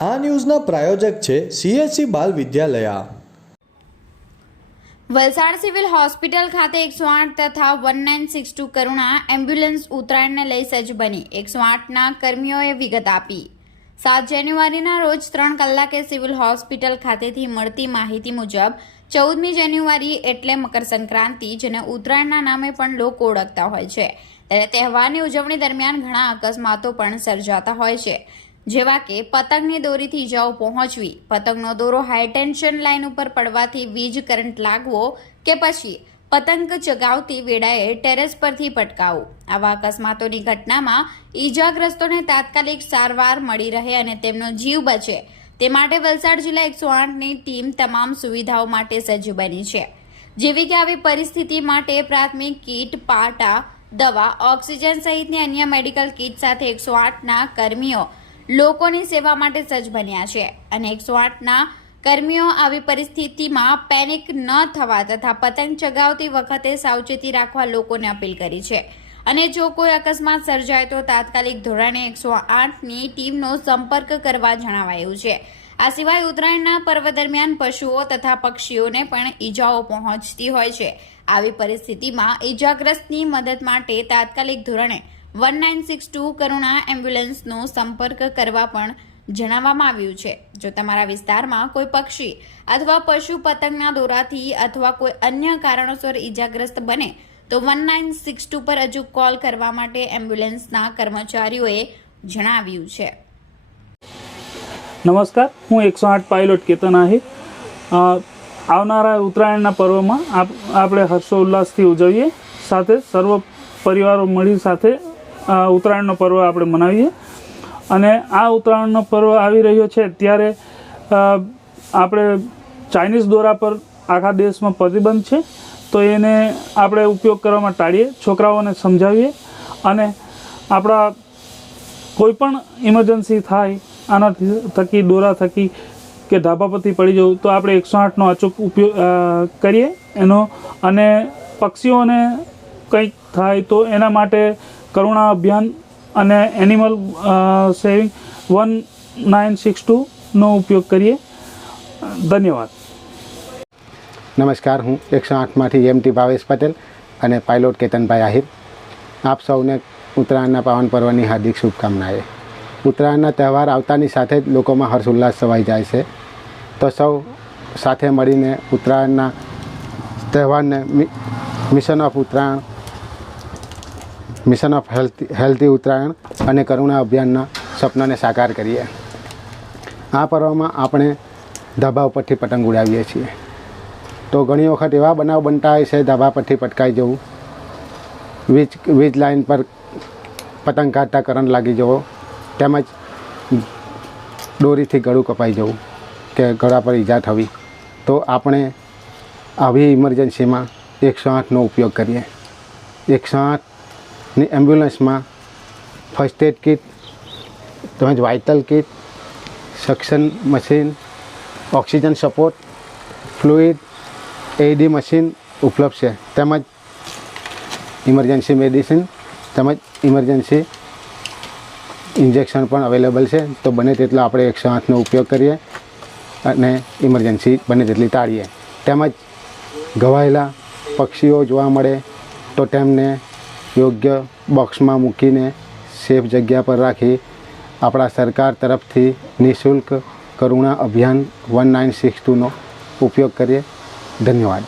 આ ન્યૂઝના પ્રાયોજક છે CSC બાલ વિદ્યાલયા। વલસાડ સિવિલ હોસ્પિટલ ખાતે 108 તથા 1962 કરુણા એમ્બ્યુલન્સ ઉત્તરાયણને લઈ સજ્જ બની 108ના કર્મીઓએ વિગત આપી। 7 જાન્યુઆરીના રોજ 3 કલાકે સિવિલ હોસ્પિટલ ખાતેથી મળતી માહિતી મુજબ 14મી જાન્યુઆરી એટલે મકર સંક્રાંતિ, જેને ઉત્તરાયણના નામે પણ લોકો ઓળખતા હોય છે, ત્યારે તહેવારની ઉજવણી દરમિયાન ઘણા અકસ્માતો પણ સર્જાતા હોય છે, જેવા કે પતંગની દોરીથી ઇજાઓ પહોંચવી, પતંગનો દોરો હાઈ ટેન્શન લાઇન ઉપર પડવાથી વીજ કરંટ લાગવો કે પછી પતંગ ચગાવતી વેળાએ ટેરેસ પરથી પટકાવવું। આવા અકસ્માતોની ઘટનામાં ઈજાગ્રસ્તોને તાત્કાલિક સારવાર મળી રહે અને તેમનો જીવ બચે તે માટે વલસાડ જિલ્લા 108ની ટીમ તમામ સુવિધાઓ માટે સજ્જ બની છે, જેવી કે આવી પરિસ્થિતિ માટે પ્રાથમિક કીટ, પાટા, દવા, ઓક્સિજન સહિતની અન્ય મેડિકલ કીટ સાથે 108ના કર્મીઓ લોકોની સેવા માટે સજ્જ બન્યા છે અને 108ના કર્મીઓ આવી પરિસ્થિતિમાં પેનિક ન થવા તથા પતંગ ચગાવતી વખતે સાવચેતી રાખવા લોકોને અપીલ કરી છે અને જો કોઈ અકસ્માત સર્જાય તો તાત્કાલિક ધોરણે 108ની ટીમનો સંપર્ક કરવા જણાવાયું છે। આ સિવાય ઉત્તરાયણના પર્વ દરમિયાન પશુઓ તથા પક્ષીઓને પણ ઈજાઓ પહોંચતી હોય છે। આવી પરિસ્થિતિમાં ઈજાગ્રસ્તની મદદ માટે તાત્કાલિક ધોરણે 1962 કરુણા એમ્બ્યુલન્સનો સંપર્ક કરવા પણ જણાવવામાં આવ્યું છે। જો તમારા વિસ્તારમાં કોઈ પક્ષી અથવા પશુ પતંગના દોરાથી અથવા કોઈ અન્ય કારણોસર ઈજાગ્રસ્ત બને તો 1962 પર હજુ કોલ કરવા માટે એમ્બ્યુલન્સના કર્મચારીઓએ જણાવ્યું છે। નમસ્કાર, હું 108 પાયલોટ કેતન આહિર। આવનારા ઉત્તરાયણના પર્વમાં આપણે હર્ષોલ્લાસથી ઉજવીએ, સાથે સર્વ પરિવારો મળી સાથે ઉત્તરાયણનો પર્વ આપણે મનાવીએ અને આ ઉત્તરાયણનો પર્વ આવી રહ્યો છે ત્યારે આપણે ચાઇનીઝ દોરા પર આખા દેશમાં પ્રતિબંધ છે, તો એને આપણે ઉપયોગ કરવામાં ટાળીએ, છોકરાઓને સમજાવીએ અને આપણા કોઈ પણ ઇમરજન્સી થાય આના થકી, દોરા થકી કે ધાબા પરથી પડી જવું તો આપણે 108નો અચૂક ઉપયોગ કરીએ એનો, અને પક્ષીઓને કંઈક થાય તો એના માટે કરુણા અભિયાન અને એનિમલ સેવિંગ 1962નો ઉપયોગ કરીએ। ધન્યવાદ। નમસ્કાર, હું 108માંથી EMT ભાવેશ પટેલ અને પાયલોટ કેતનભાઈ આહિર। આપ સૌને ઉત્તરાયણના પાવન પર્વની હાર્દિક શુભકામનાએ। ઉત્તરાયણના તહેવાર આવતાની સાથે જ લોકોમાં હર્ષ ઉલ્લાસ છવાઈ જાય છે, તો સૌ સાથે મળીને ઉત્તરાયણના તહેવારને mission of Uttarayan, mission of healthy Uttarayan અને કરુણા અભિયાનના સપનાને સાકાર કરીએ। આ પર્વમાં આપણે ધાબા ઉપરથી પતંગ ઉડાવીએ છીએ, તો ઘણી વખત એવા બનાવ બનતા હોય છે ધાબા પરથી પટકાઈ જવું, વીજ લાઇન પર પતંગ કાઢતા કરંટ લાગી જવો, તેમજ દોરીથી ગળું કપાઈ જવું કે ગળા પર ઈજા થવી, તો આપણે આવી ઇમરજન્સીમાં 108નો ઉપયોગ કરીએ। 108ની એમ્બ્યુલન્સમાં ફર્સ્ટ એડ કિટ તેમજ vital kit, suction machine, oxygen support, fluid, AED machine ઉપલબ્ધ છે, તેમજ ઇમરજન્સી મેડિસિન તેમજ ઇમરજન્સી ઇન્જેક્શન પણ અવેલેબલ છે। તો બને તેટલો આપણે 108નો ઉપયોગ કરીએ અને ઇમરજન્સી બને તેટલી ટાળીએ। તેમજ ઘવાયેલા પક્ષીઓ જોવા મળે તો તેમને યોગ્ય બોક્સમાં મૂકીને સેફ જગ્યા પર રાખી આપણા સરકાર તરફથી નિઃશુલ્ક કરુણા અભિયાન 1962નો ઉપયોગ કરીએ। ધન્યવાદ।